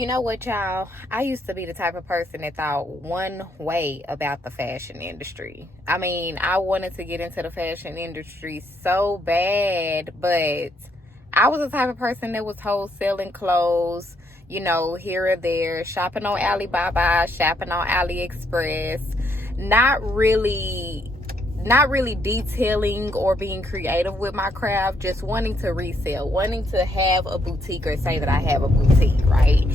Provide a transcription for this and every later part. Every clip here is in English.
You know what, y'all? I used to be the type of person that thought one way about the fashion industry. I mean, I wanted to get into the fashion industry so bad, but I was the type of person that was wholesaling clothes, here or there, shopping on Alibaba, shopping on AliExpress, not really detailing or being creative with my craft, just wanting to resell, wanting to have a boutique or say that I have a boutique, right?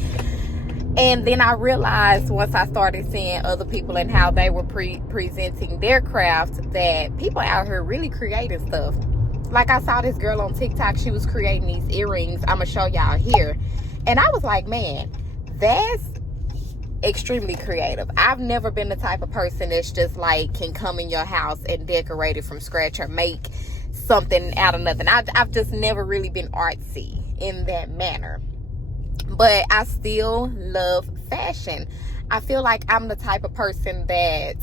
And then I realized once I started seeing other people and how they were presenting their craft, that people out here really creating stuff. Like, I saw this girl on TikTok, she was creating these earrings. I'm gonna show y'all here. And I was like, man, that's extremely creative. I've never been the type of person that's just like can come in your house and decorate it from scratch or make something out of nothing. I've just never really been artsy in that manner, but I still love fashion. I feel like I'm the type of person that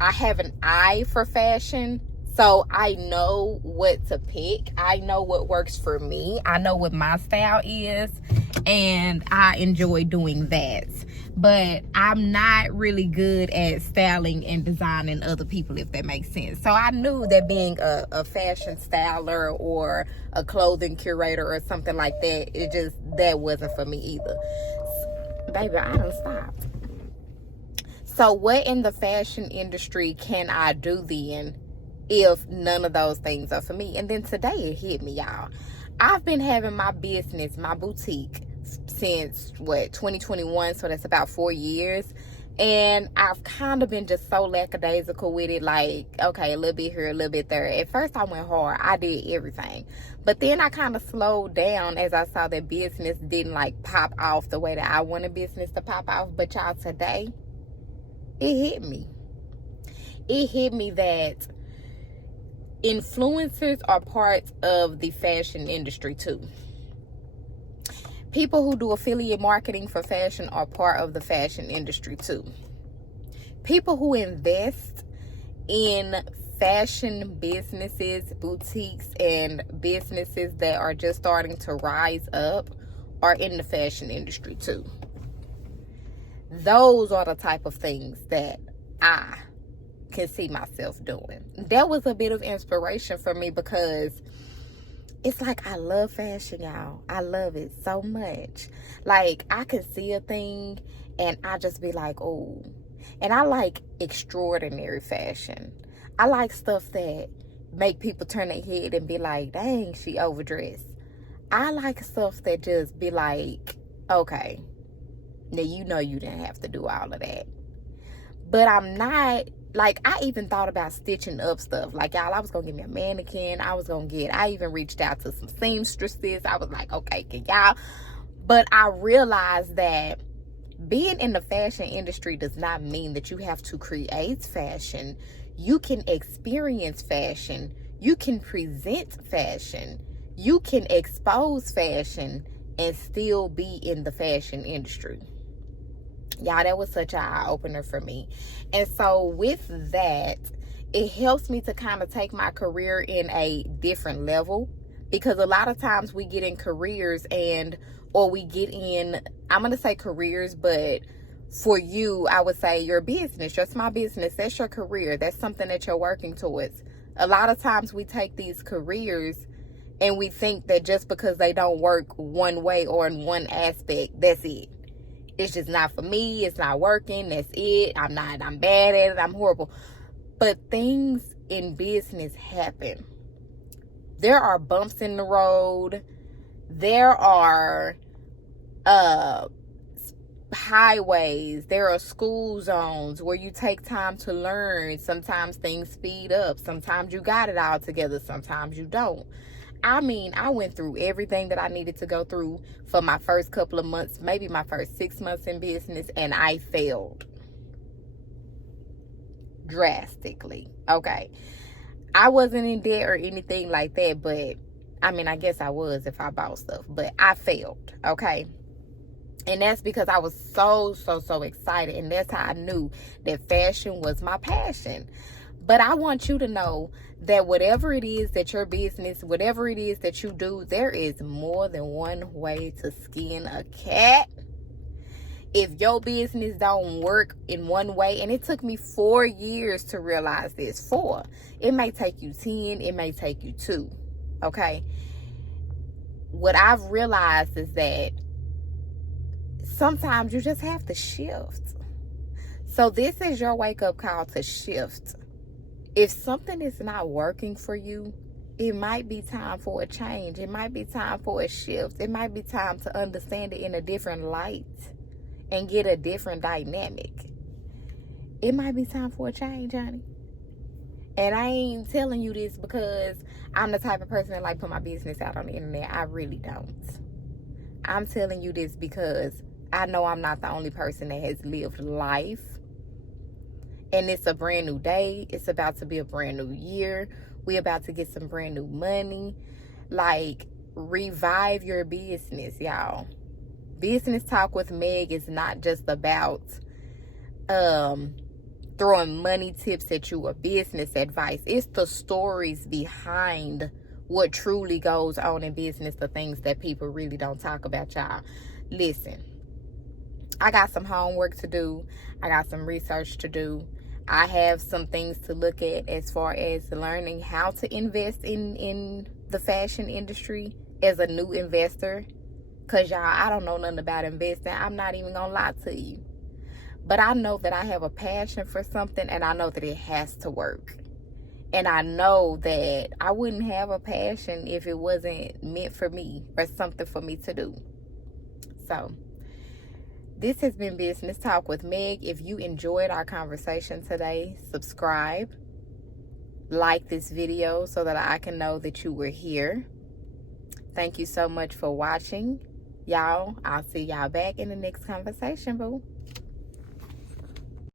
I have an eye for fashion. So I know what to pick. I know what works for me. I know what my style is, and I enjoy doing that. But I'm not really good at styling and designing other people, if that makes sense. So I knew that being a fashion styler or a clothing curator or something like that, that wasn't for me either. Baby, I done stopped. So what in the fashion industry can I do then if none of those things are for me? And then today it hit me, y'all. I've been having my business, my boutique, since 2021, so that's about 4 years, and I've kind of been just so lackadaisical with it, like, okay, a little bit here, a little bit there. At first I went hard, I did everything, but then I kind of slowed down as I saw that business didn't like pop off the way that I wanted business to pop off. But y'all, today it hit me that influencers are part of the fashion industry too. People who do affiliate marketing for fashion are part of the fashion industry too. People who invest in fashion businesses, boutiques, and businesses that are just starting to rise up are in the fashion industry too. Those are the type of things that I can see myself doing. That was a bit of inspiration for me, because it's like, I love fashion, y'all. I love it so much. Like, I can see a thing and I just be like, oh. And I like extraordinary fashion. I like stuff that make people turn their head and be like, dang, she overdressed. I like stuff that just be like, okay, now you didn't have to do all of that. But I'm not, like, I even thought about stitching up stuff. Like, y'all, I was going to get me a mannequin. I even reached out to some seamstresses. I was like, okay, can y'all? But I realized that being in the fashion industry does not mean that you have to create fashion. You can experience fashion. You can present fashion. You can expose fashion and still be in the fashion industry. Y'all, that was such an eye-opener for me. And so with that, it helps me to kind of take my career in a different level, because a lot of times we get in careers or we get in, I'm going to say careers, but for you, I would say your business, your small business, that's your career. That's something that you're working towards. A lot of times we take these careers and we think that just because they don't work one way or in one aspect, that's it. It's just not for me. It's not working. That's it. I'm bad at it. I'm horrible. But things in business happen. There are bumps in the road. There are highways. There are school zones where you take time to learn. Sometimes things speed up. Sometimes you got it all together. Sometimes you don't. I mean, I went through everything that I needed to go through for my first couple of months, maybe my first 6 months in business, and I failed drastically. Okay. I wasn't in debt or anything like that, but I mean, I guess I was if I bought stuff, but I failed. Okay. And that's because I was so excited. And that's how I knew that fashion was my passion. But I want you to know that whatever it is that your business, whatever it is that you do, there is more than one way to skin a cat. If your business don't work in one way, and it took me 4 years to realize this, 4. It may take you 10, it may take you 2. Okay? What I've realized is that sometimes you just have to shift. So this is your wake-up call to shift. If something is not working for you, it might be time for a change. It might be time for a shift. It might be time to understand it in a different light and get a different dynamic. It might be time for a change, honey. And I ain't telling you this because I'm the type of person that like put my business out on the internet. I really don't. I'm telling you this because I know I'm not the only person that has lived life. And it's a brand new day. It's about to be a brand new year. We're about to get some brand new money. Like, revive your business, y'all. Business Talk with Meg is not just about throwing money tips at you or business advice. It's the stories behind what truly goes on in business, the things that people really don't talk about, y'all. Listen, I got some homework to do. I got some research to do. I have some things to look at as far as learning how to invest in the fashion industry as a new investor. Because, y'all, I don't know nothing about investing. I'm not even going to lie to you. But I know that I have a passion for something, and I know that it has to work. And I know that I wouldn't have a passion if it wasn't meant for me or something for me to do. So, this has been Business Talk with Meg. If you enjoyed our conversation today, subscribe, like this video so that I can know that you were here. Thank you so much for watching. Y'all, I'll see y'all back in the next conversation, boo.